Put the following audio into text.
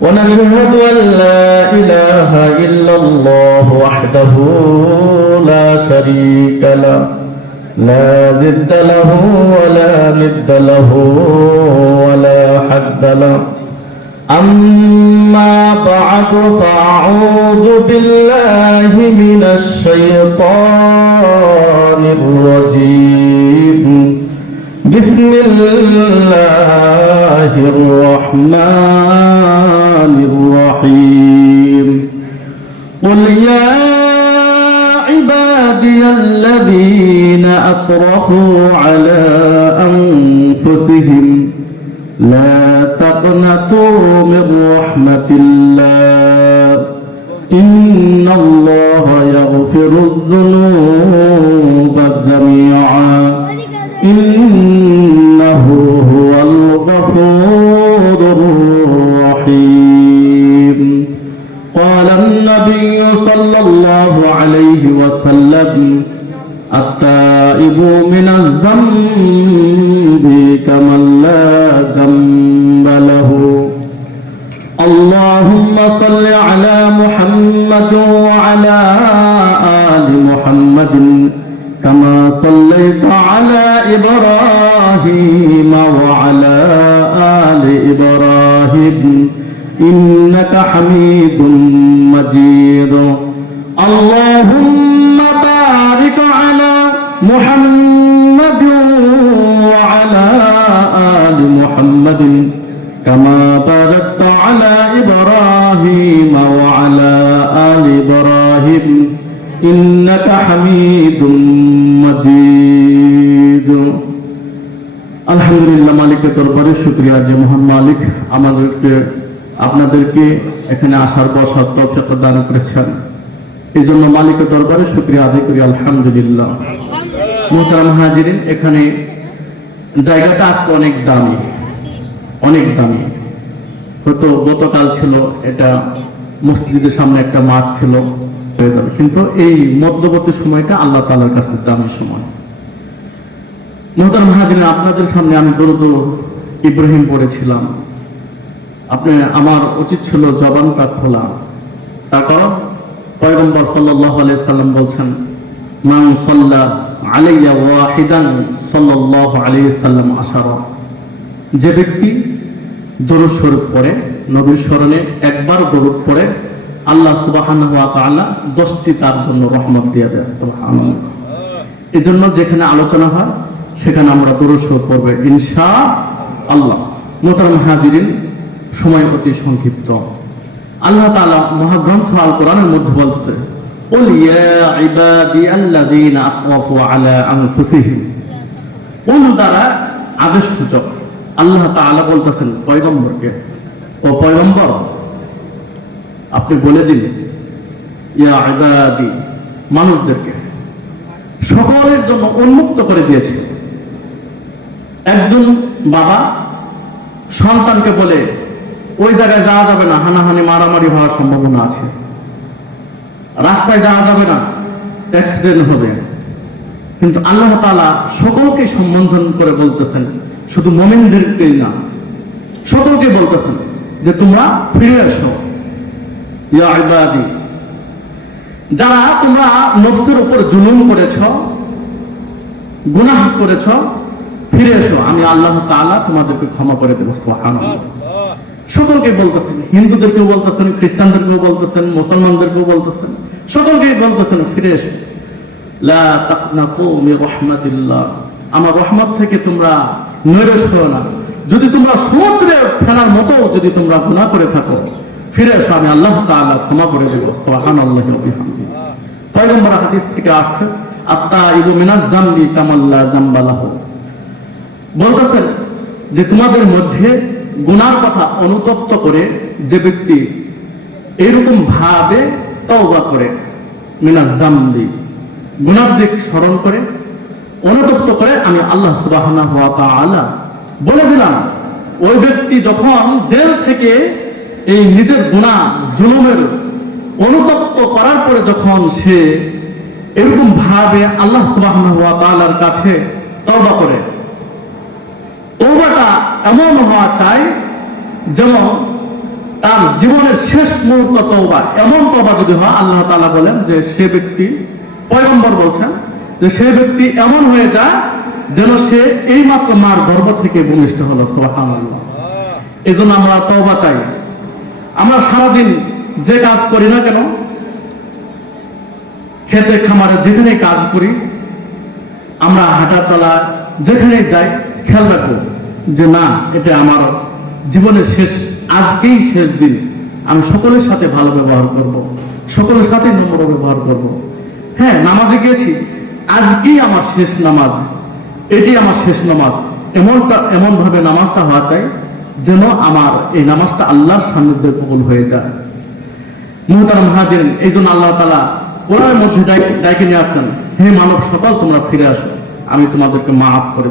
ونشهد أن لا إله إلا الله وحده لا شريك له لا جد له ولا ند له ولا حد له. أما بعد فأعوذ بالله من الشيطان الرجيم. بسم الله الرحمن الرحيم. قل يا عبادي الذين أسرفوا على أنفسهم لا تقنطوا من رحمة الله. إن الله يغفر الذنوب جميعا. إنه التائب من الذنب كمن لا ذنب له. اللهم صل على محمد وعلى آل محمد كما صليت على إبراهيم وعلى آل إبراهيم. إنك حميد مجيد. اللهم بارك على محمد وعلى آل محمد كما باركت على إبراهيم وعلى آل إبراهيم إنك حميد مجيد আলহামদুলিল্লাহ মালিকের দরবারে শুক্রিয়া যে মহান মালিক আমাদেরকে আপনাদেরকে এখানে আসার বসার তৌফিক দান করেছেন এই জন্য মালিকের দরবারে শুক্রিয়া আদায় করি আলহামদুলিল্লাহ মোহতারাম হাজিরিন, এখানে জায়গাটা আজকে অনেক দামি। অনেক দামি। হয়তো গতকাল ছিল, এটা মসজিদের সামনে একটা মাঠ ছিল কিন্তু এই মধ্যবর্তী সময়টা আল্লাহ তালার কাছে দামি সময়। মোহতারাম হাজিরিন, আপনাদের সামনে আমি দরুদ ইব্রাহিম পড়েছিলাম। আপনি, আমার উচিত ছিল জবানটা খোলা। তার কারণ পয়গম্বর সাল্লাল্লাহু আলাইহি সাল্লাম বলছেন, মান সাল্লা যে ব্যক্তি দরুদ শরীফ পড়ে, নবীর স্মরণে একবার দরুদ পড়ে, আল্লাহ তাআলা 10টি তার জন্য রহমত দিয়ে দেয়, সুবহানাল্লাহ। এজন্য যেখানে আলোচনা হয়, সেখানে আমরা দরুদ শরীফ পড়বে ইনশা আল্লাহ মোহতারাম হাজিরিন, সময় অতি সংক্ষিপ্ত। আল্লাহ তাআলা মহাগ্রন্থ আল কোরআনের মধ্যে বলছে قل يا عبادي الذين اسرفوا على انفسهم قل দ্বারা আদেশ সূচক আল্লাহ তাআলা বলতেছেন পয়গম্বরকে ও পয়গম্বর আপনি বলে দিন ইয়া ইবাদি মানুষদেরকে সকলের জন্য উন্মুক্ত করে দিয়েছে একজন বাবা সন্তানকে বলে ওই জায়গায় যাওয়া যাবে না হানাহানি মারামারি হওয়ার সম্ভাবনা আছে রাস্তায় যাওয়া যাবে না অ্যাক্সিডেন্ট হবে। কিন্তু আল্লাহ তাআলা সকলকে সম্বোধন করে বলতেছেন, শুধু মোমিনদেরকেই না, সকলকে বলতেছেন যে তোমরা ফিরে এসো। ইয়া ইবাদি, যারা তোমরা নফসের উপর জুলুম করেছ, গুনাহ করেছ, ফিরে এসো। আমি আল্লাহ তাআলা তোমাদেরকে ক্ষমা করে দেবো, সুবহানাল্লাহ। সকলকে বলতেছেন, হিন্দুদেরকেও বলতেছেন, খ্রিস্টানদেরকেও বলতেছেন, মুসলমানদেরকেও বলতেছেন সকলকে বলতেছেন, ফিরে এসো। আমার রহমত থেকে তোমরা হও না। যদি তোমরা সমুদ্রে ফেলার মতো যদি তোমরা গুনাহ করে থাকো, ফিরে এসো, আমি আল্লাহ তাআলা ক্ষমা করে দেব। বিহামদিহি। পয়গম্বর হাদিস থেকে আসছে ইবু মিনাজ কামাল্লা বলতেছেন যে তোমাদের মধ্যে গুনার কথা অনুতপ্ত করে যে ব্যক্তি এইরকম ভাবে তওবা করে, মিনাজ জামবি গুনার দিক স্মরণ করে, অনুতপ্ত করে আমি আল্লাহ সুবহানাহু ওয়া তাআলা বলে দিলাম, ওই ব্যক্তি যখন দেল থেকে এই নিজের গুনাহ, জুলুমের অনুতপ্ত করার পরে যখন সে এরকম ভাবে আল্লাহ সুবহানাহু ওয়া তাআলার কাছে তওবা করে এমন হওয়া চাই যেন তার জীবনের শেষ মুহূর্ত তওবা, এমন তওবা যদি হয়, আল্লাহ তাআলা বলেন যে সে ব্যক্তি, পয়গম্বর বলছেন যে সে ব্যক্তি এমন হয়ে যায় যেন সে এইমাত্র মার গর্ভ থেকে ভূমিষ্ঠ হলো, সুবহানাল্লাহ। এই জন্য আমরা তওবা চাই। আমরা সারাদিন যে কাজ করি না কেন, খেতে, খামারে যেখানে কাজ করি, আমরা হাঁটা চলা যেখানে যাই, খেয়াল রাখব। যে না, এটা আমার জীবনের শেষ, আজকেই শেষ দিন। আমি সকলের সাথে ভালো ব্যবহার করব। সকলের সাথে নম্র ব্যবহার করব। হ্যাঁ নামাজে গিয়েছি। আজকেই আমার শেষ নামাজ। এটি আমার শেষ নামাজ। এমনটা এমন ভাবে নামাজটা হওয়া চাই যেন আমার এই নামাজটা আল্লাহর সান্নিধ্যে কবুল হয়ে যায়। মুহতারাম হাজির এই জন্য আল্লাহ তালা কোরআনের মধ্যে ডাকে নিয়ে আসছেন, হে মানব, সকল তোমরা ফিরে আসো। আমি তোমাদেরকে মাফ করে